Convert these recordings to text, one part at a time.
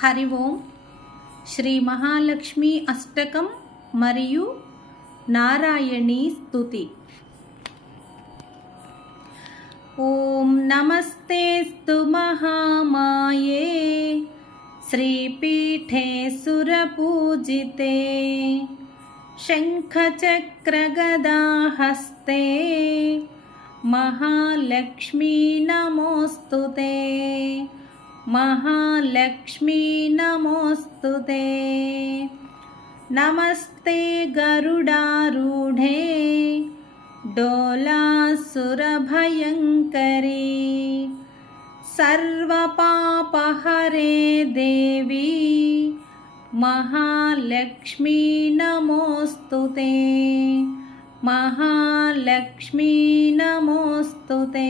హరి ఓం శ్రీ మహాలక్ష్మి అష్టకం మరియు నారాయణీ స్తుతి ఓం నమస్తేస్తు మహామాయే శ్రీపీఠే సురపూజితే शङ्खचक्रगदाहस्ते महालक्ष्मी नमोऽस्तु ते महालक्ष्मी नमोऽस्तु ते नमस्ते गरुडारूढे डोलासुरभयङ्करी सर्वपापहरे देवी महालक्ष्मी नमोऽस्तु ते महालक्ष्मी नमोऽस्तु ते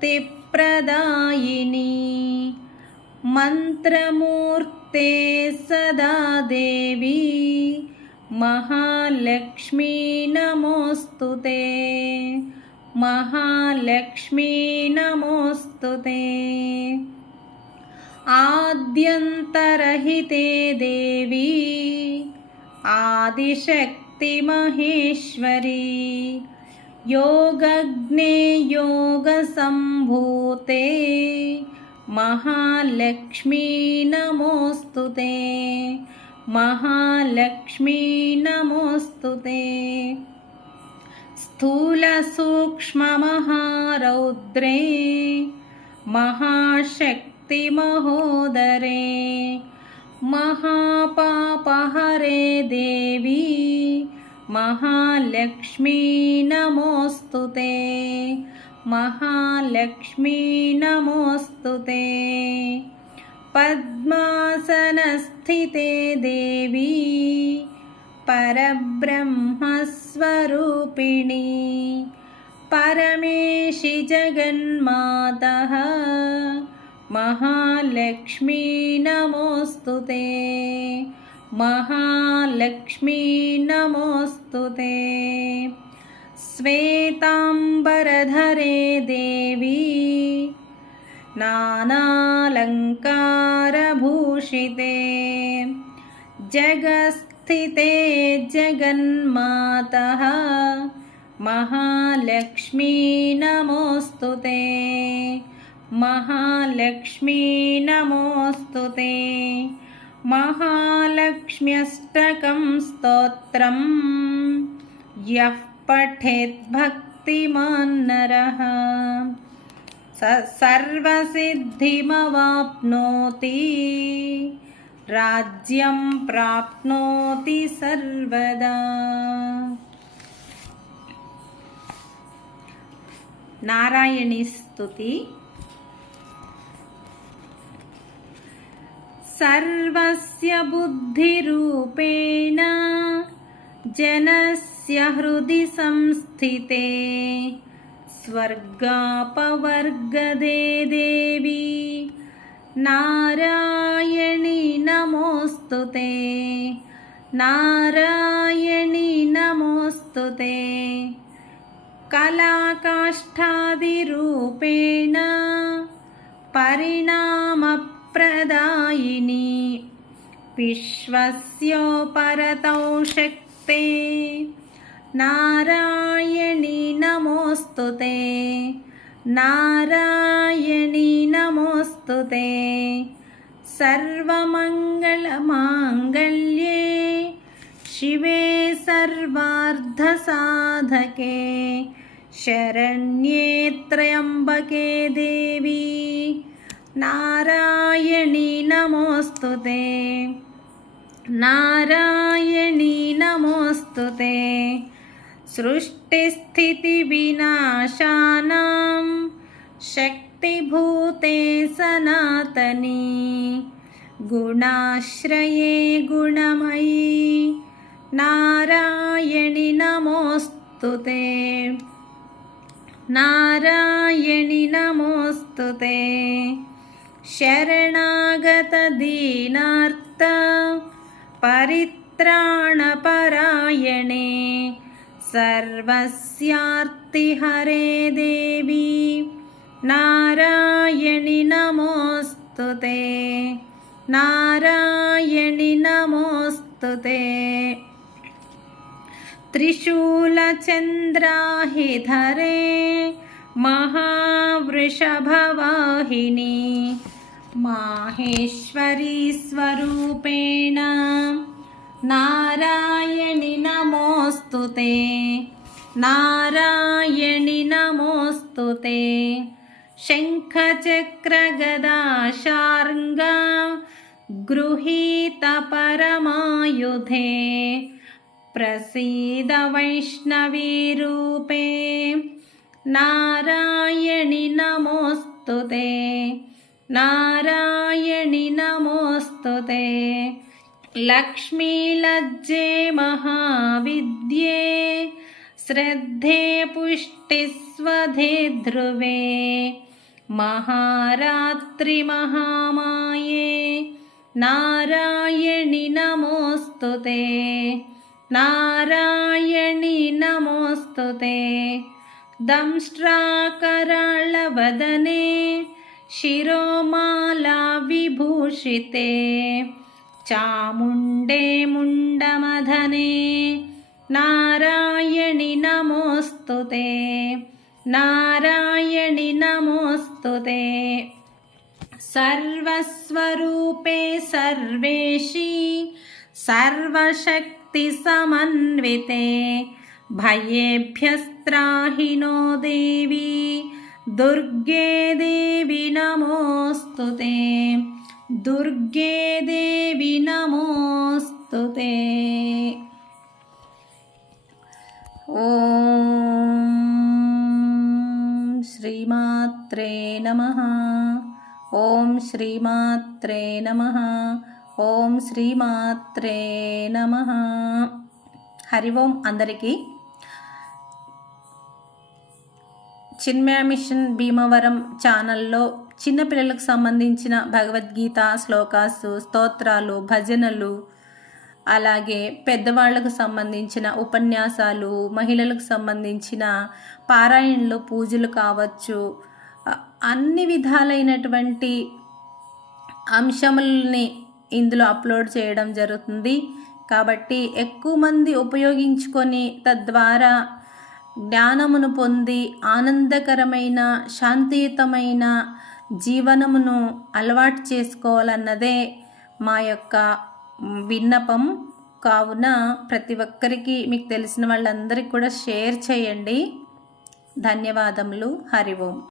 भुक्तिमुक्तिप्रदायिनी मन्त्रमूर्ते सदा देवी। महालक्ष्मी नमोऽस्तु ते। महालक्ष्मी नमोऽस्तु ते। आद्यन्तरहिते देवी। आदिशक्तिमहेश्वरी योगज्ञे योगसम्भूते महालक्ष्मी नमोऽस्तु ते। महालक्ष्मी नमोऽस्तु ते। स्थूलसूक्ष्ममहारौद्रे महाशक्ति महोदरे महापापहरे देवी महालक्ष्मी नमोऽस्तु ते। महालक्ष्मी नमोऽस्तु ते। पद्मासनस्थिते देवी परब्रह्मस्वरूपिणी परमेशि जगन्मातः। महालक्ष्मी नमोऽस्तु ते महालक्ष्मी नमोऽस्तु ते। श्वेताम्बरधरे देवी नानालङ्कारभूषिते। जगस्थिते जगन्मातः महालक्ष्मी नमोऽस्तु ते। महालक्ष्मी नमोऽस्तु ते महालक्ष्म्यष्टकं स्तोत्रम् यः पठेद्भक्तिमान्नरः स प्राप्नोति सर्वदा। नारायणी स्तुति। सर्वस्य बुद्धिरूपेण जनस्य हृदि संस्थिते स्वर्गापवर्गदे देवी नारायणि नमोऽस्तु ते नारायणि नमोऽस्तु ते कलाकाष्ठादिरूपेण परिणामः प्रदायिनी। विश्वस्योपरतौ शक्ते। नारायणी नमोऽस्तु ते। नारायणी नमोऽस्तु ते। सर्वमङ्गलमाङ्गल्ये शिवे सर्वार्धसाधके। शरण्ये त्र्यम्बके देवी नारायणी नमोऽस्तु ते। नारायणी नमोऽस्तु ते। सृष्टिस्थितिविनाशानां शक्तिभूते सनातनी। गुणाश्रये गुणमयी। नारायणि नमोऽस्तु ते। नारायणि नमोऽस्तु ते शरणागतदीनार्थ परित्राणपरायणे सर्वस्यार्तिहरे देवी नारायणि नमोऽस्तु ते नारायणि नमोऽस्तु ते। त्रिशूलचन्द्राहिधरे महावृषभवाहिनी माहेश्वरी स्वरूपेण नारायणि नमोऽस्तु ते। नारायणि नमोऽस्तु ते। शङ्खचक्रगदाशार्ङ्ग गृहीतपरमायुधे प्रसीद वैष्णवीरूपे। नारायणि नमोऽस्तु ते नारायणि नमोऽस्तु ते। लक्ष्मीलज्जे महाविद्ये श्रद्धे पुष्टिस्वधे ध्रुवे महारात्रिमहामाये नारायणि नमोऽस्तु ते। नारायणि नमोऽस्तु ते। दंष्ट्राकराळवदने शिरोमाला विभूषिते चामुण्डे मुण्डमधने नारायणि नमोऽस्तु ते नारायणि नमोऽस्तु ते। सर्वस्वरूपे सर्वेशी सर्वशक्तिसमन्विते भयेभ्यस्त्राहि नो देवी दुर्गे देवि नमोऽस्तु ते दुर्गे देवि नमोऽस्तु ते ॐ श्रीमात्रे नमः ॐ श्रीमात्रे नमः ఓం శ్రీమాత్రే నమ హరి ఓం అందరికీ చిన్మయ మిషన్ భీమవరం ఛానల్లో చిన్నపిల్లలకు సంబంధించిన భగవద్గీత శ్లోకాసు స్తోత్రాలు భజనలు అలాగే పెద్దవాళ్ళకు సంబంధించిన ఉపన్యాసాలు మహిళలకు సంబంధించిన పారాయణలు పూజలు కావచ్చు. అన్ని విధాలైనటువంటి అంశముల్ని ఇందులో అప్లోడ్ చేయడం జరుగుతుంది. కాబట్టి ఎక్కువ మంది ఉపయోగించుకొని తద్వారా జ్ఞానమును పొంది ఆనందకరమైన శాంతియుతమైన జీవనమును అలవాటు చేసుకోవాలన్నదే మా యొక్క విన్నపం. కావున ప్రతి ఒక్కరికి మీకు తెలిసిన వాళ్ళందరికీ కూడా షేర్ చేయండి. ధన్యవాదములు. హరి ఓం.